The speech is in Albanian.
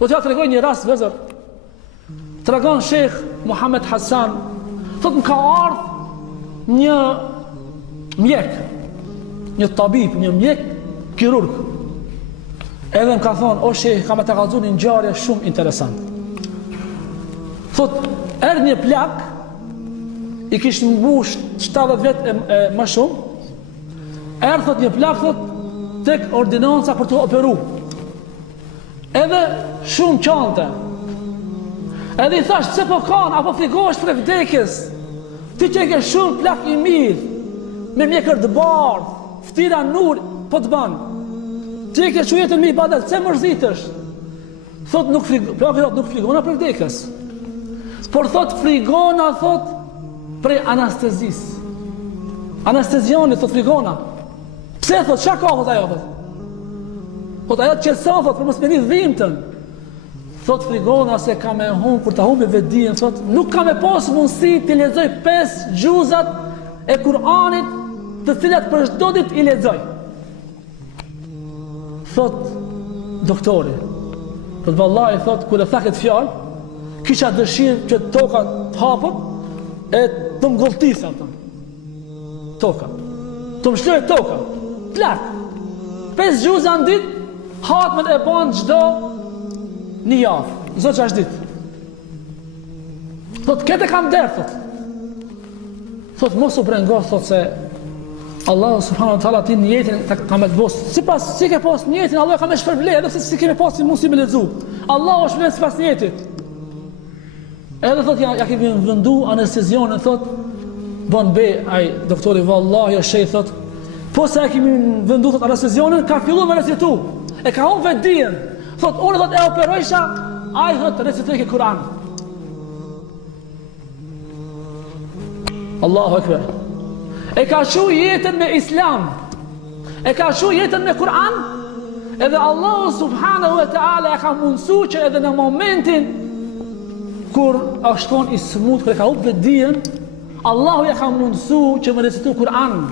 Do t'ja tregoj një rast vëzër. Tregon Shekh Muhammed Hasan, thot më ka ardhur një mjek, një tabib, një mjek kirurg. Edhe më ka thonë, o Shekh, ka me të kallëzu një ngjarje shumë interesant. Thot, erdhi një plak, i kishtë mbush 70 vjet e më shumë, erdhi thot një plak, thot, tek ordinanca për të operu. Edhe shumë qante. Edhe i thash, pse po kanë, apo frigohesh për vdekjes? Ti që ke shumë plak i mirë, me mjekër të bardhë, ftira nur, po të banë. Ti ke që jetën me i badet, pse mërzitësh? Thot, nuk frigona për vdekjes. Por thot, frigona, thot, prej anestezis. Anestezioni, thot, frigona. Pse, thot, qa ka, thot ajo, thot? Thot, ajo të qeson, thot, për mos me një dhimëtën. Thot, frigona, se ka me humë, kur ta humbi vedien, thot, nuk ka me pas mundësi të lexoj 5 gjuzat e Kur'anit, të cilat për çdo ditë i lexoj. Thot, doktori, thot, vallahi, thot, kur e tha këtë fjalë, kisha dëshirë që toka të hapët e të mgolltisë ata. Toka. Të mshloj toka. Plak. 5 gjuza në ditë, hatmet e banë çdo një javë. Zot që është ditë. Thot, kete kam derë, thot. Thot, mos u brengo, thot, se Allah subhanahu wa taala ti në jetën ka me të bos. Sipas si ke pas në jetën, Allah ka me shpërblej, edhe se si kemi pas si mundësi me lexu. Allah është vlen sipas në jetën. Edhe thot, ja kemi vëndu anestezionin, thot, bon be, aj, doktori, vallahi, o shej, thot, po se ja kemi vëndu, thot, anestezionin, ka fillu me recitu, e ka humë vetdijen, thot, unë, thot, e operojsha, aj, thot, recitoj ke Kur'an. Allahu Ekber. E ka shu jetën me Islam, e ka shu jetën me Kur'an, edhe Allahu subhanahu wa ta'ala e ka mundësu që edhe në momentin kur ashton i smut, kur e ka hup vetdijen, Allahu ja ka mundësu që me recitu Kur'an.